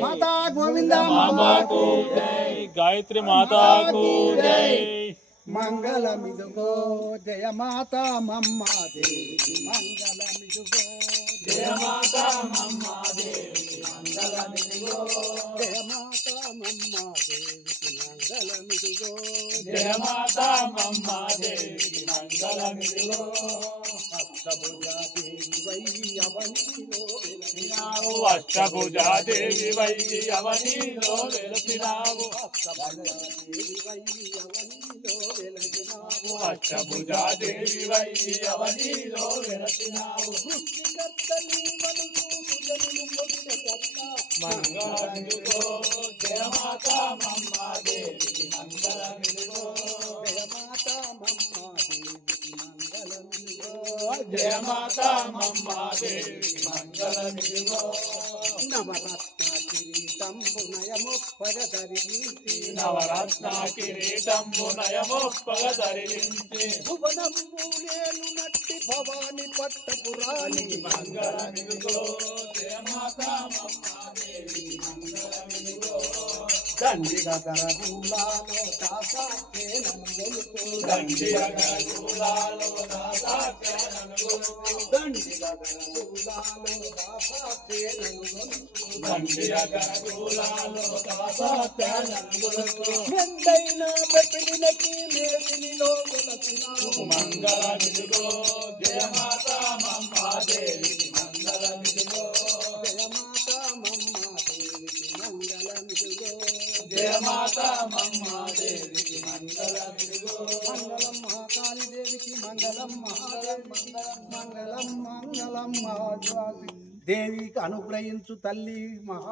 माता गोविंदा मामा को जय, गायत्री माता को जय। मंगलमिदुगो जय माता मम्मा देवी मंगलमिदुगो जय माता मम्मा देवी मंगलमिदुगो, जय माता मम्मा देवी मंगलमिदुगो जय माता मम्मा देवी मंगलमिदुगो। अष्टभुजा देवी वै अवनीलो వెలసినావు, అష్టభుజా దేవి వై అవనిలో వెలసినావు, అష్టభుజా దేవి వై అవనిలో వెలసినావు। మంగళమిదుగో జయ మాతా మమ్మా దేవికి మంగళమిదుగో, जय माता मम्मा देवी मंगलमिदुगो జయ మాతా మమ్మా దేవికి మంగళమిదుగో। नवरत्न किरीटंबु नयमुपगधరించి నవరత్న కిరీటంబు నయమొప్పగ ధరించి, భువనంబులేలు నట్టి భవాని పట్టపురాణి మంగళమిదుగో జయ మాతా మమ్మా దేవికి మంగళమిదుగో। దండిగ గరగూలాలో దాసాకే నన్నుగొలుపు దండిగ గరుడాలో దాసాఖ్య నలుగొలుపు, దండిగ గరగూలాలో దాసాకే నన్నుగొలుపు దండిగ గరుడాలో దాసాఖ్య నలుగొలుపు। మెండైన బెపిలినకి మేదినిలో వెలసినావు మంగళమిదుగో జయ మాతా మమ్మా దేవికి మంగళమిదుగో, జయ మాతా మమ్మా దేవికి మంగళమిదుగో జయ మాతా మమ్మా దేవికి మంగళమిదుగో। మంగళం మహాకాళి దేవికి మంగళం మహాదేవి మంగళం మంగళం మంగళం మహాజ్వాతి దేవికి అనుగ్రహించు తల్లి మహా